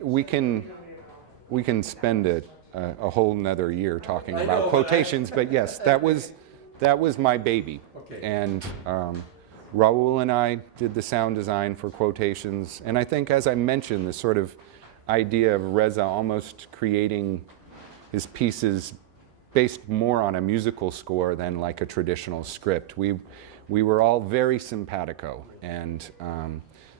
we can spend a whole nother year talking about quotations, but yes, that was my baby. Okay. And Raul and I did the sound design for quotations, and I think, as I mentioned, the sort of idea of Reza almost creating his pieces based more on a musical score than like a traditional script. We were all very simpatico, and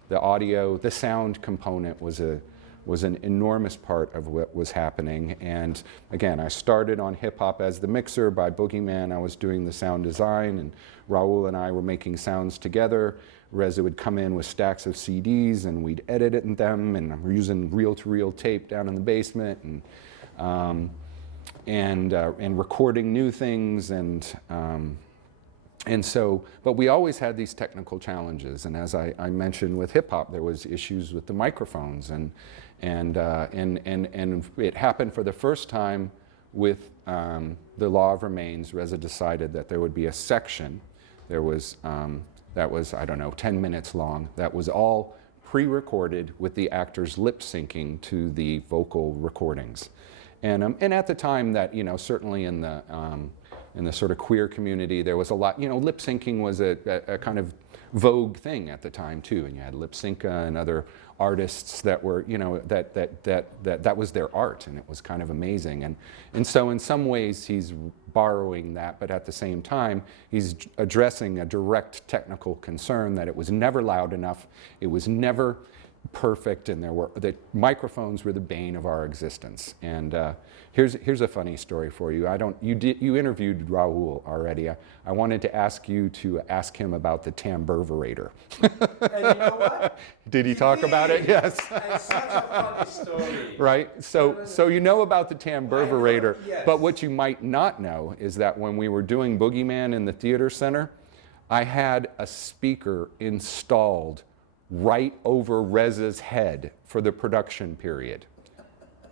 the audio, the sound component was an enormous part of what was happening. And again, I started on hip hop as the mixer. By Boogeyman, I was doing the sound design, and Raul and I were making sounds together. Reza would come in with stacks of CDs, and we'd edit it in them, and we're using reel-to-reel tape down in the basement, and recording new things, and so, but we always had these technical challenges, and as I mentioned with hip hop, there was issues with the microphones, and it happened for the first time with the Law of Remains. Reza decided that there would be a section. There was that was, I don't know, 10 minutes long. That was all pre-recorded with the actors lip syncing to the vocal recordings, and at the time that, you know, certainly in the sort of queer community, there was a lot, you know, lip syncing was a kind of vogue thing at the time too, and you had Lip Synca and other artists that were, you know, that was their art, and it was kind of amazing, and so in some ways he's borrowing that, but at the same time he's addressing a direct technical concern that it was never loud enough, it was never perfect, and the microphones were the bane of our existence. And here's a funny story for you. You interviewed Raul already. I wanted to ask you to ask him about the tambourverator. And you know what? Did he talk about it? Yes. It's such a funny story. Right? So you know about the tambourverator, yes. But what you might not know is that when we were doing Boogeyman in the theater center, I had a speaker installed right over Reza's head for the production period.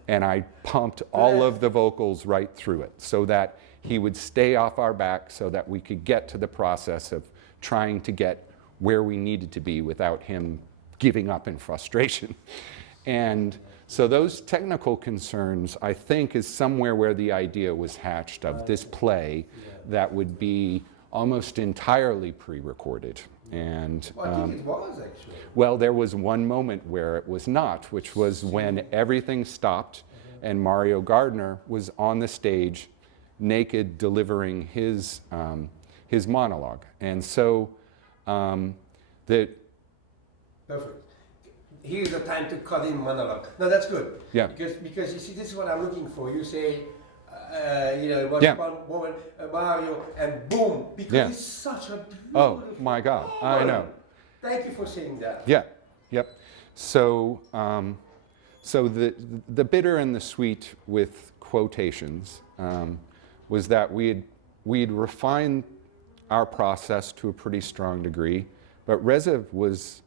And I pumped all of the vocals right through it so that he would stay off our back, so that we could get to the process of trying to get where we needed to be without him giving up in frustration. And so those technical concerns, I think, is somewhere where the idea was hatched of this play that would be almost entirely pre-recorded. And Well, I think it was actually. well, there was one moment where it was not, which was when everything stopped and Mario Gardner was on the stage, naked, delivering his monologue. And so Perfect. Here's the time to cut in monologue. No, that's good. Yeah. Because you see, this is what I'm looking for. You say, you know, it was Yeah. one moment, Mario, and boom, because Yeah. it's such a beautiful. Oh my God, I know. Thank you for saying that. Yeah, yep. So, so the bitter and the sweet with quotations was that we'd refined our process to a pretty strong degree, but Reza was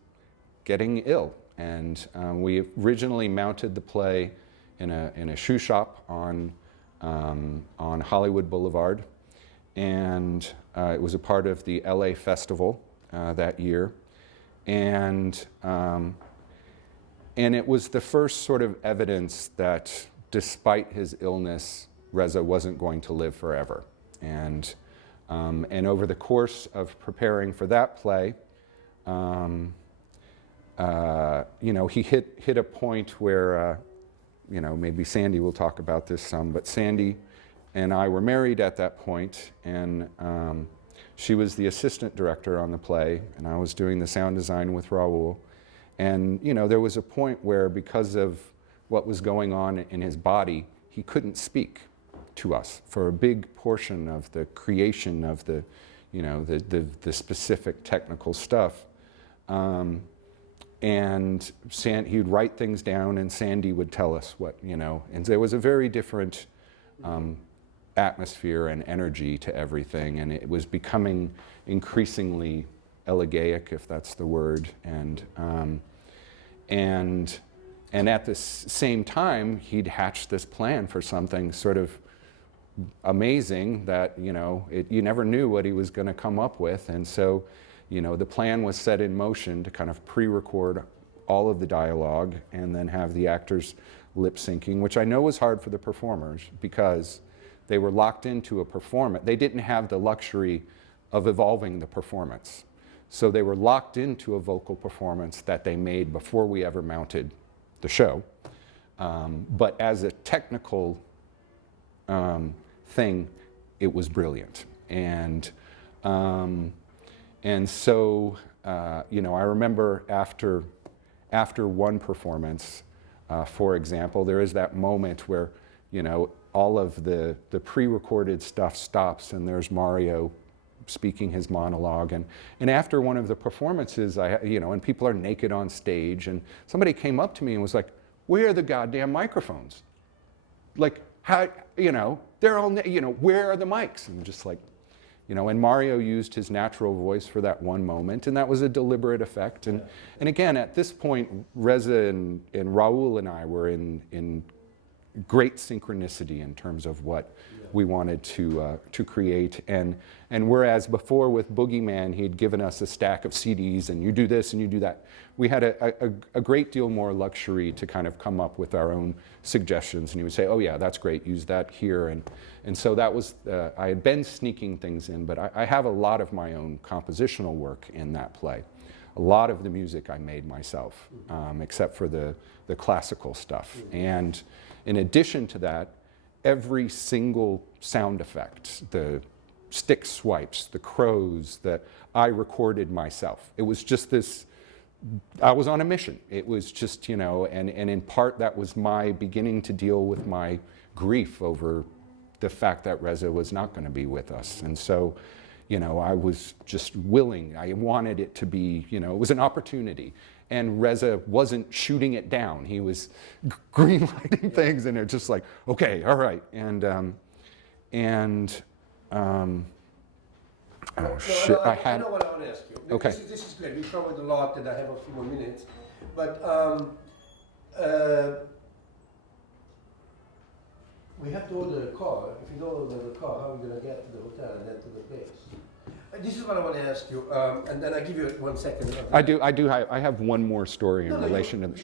getting ill, and we originally mounted the play in a shoe shop on Hollywood Boulevard, and it was a part of the LA Festival that year, and it was the first sort of evidence that despite his illness, Reza wasn't going to live forever. And over the course of preparing for that play, you know, he hit a point where, you know, maybe Sandy will talk about this some, but Sandy and I were married at that point, and she was the assistant director on the play, and I was doing the sound design with Raul. And, you know, there was a point where, because of what was going on in his body, he couldn't speak to us for a big portion of the creation of the, you know, the specific technical stuff. And he'd write things down, and Sandy would tell us what, you know, and there was a very different atmosphere and energy to everything, and it was becoming increasingly elegaic, if that's the word, and at the same time, he'd hatched this plan for something sort of amazing that, you know, you never knew what he was going to come up with. And so, you know, the plan was set in motion to kind of pre-record all of the dialogue and then have the actors lip syncing, which I know was hard for the performers because they were locked into a performance. They didn't have the luxury of evolving the performance. So they were locked into a vocal performance that they made before we ever mounted the show. But as a technical thing, it was brilliant. And so, you know, I remember after one performance, for example, there is that moment where, you know, all of the pre-recorded stuff stops and there's Mario speaking his monologue. And after one of the performances, you know, and people are naked on stage, and somebody came up to me and was like, "Where are the goddamn microphones? Like, how, you know, they're all, you know, where are the mics?" And just like, you know, and Mario used his natural voice for that one moment, and that was a deliberate effect. And again, at this point, Reza and Raul and I were in great synchronicity in terms of what we wanted to create. And whereas before with Boogeyman, he'd given us a stack of CDs and you do this and you do that, we had a great deal more luxury to kind of come up with our own suggestions. And he would say, "Oh yeah, that's great, use that here." And so that was, I had been sneaking things in, but I have a lot of my own compositional work in that play. A lot of the music I made myself, except for the classical stuff. And in addition to that, every single sound effect, the stick swipes, the crows, that I recorded myself. It was just this, I was on a mission. It was just, you know, and in part that was my beginning to deal with my grief over the fact that Reza was not going to be with us. And so, you know, I was just willing, I wanted it to be, you know, it was an opportunity. And Reza wasn't shooting it down. He was green lighting things, and they're just like, okay, all right. Oh shit, I know what I want to ask you. Okay. This is great. We covered a lot, and I have a few more minutes. But we have to order a car. If you don't order the car, how are we going to get to the hotel and then to the place? This is what I want to ask you, and then I give you 1 second. I have one more story in relation to the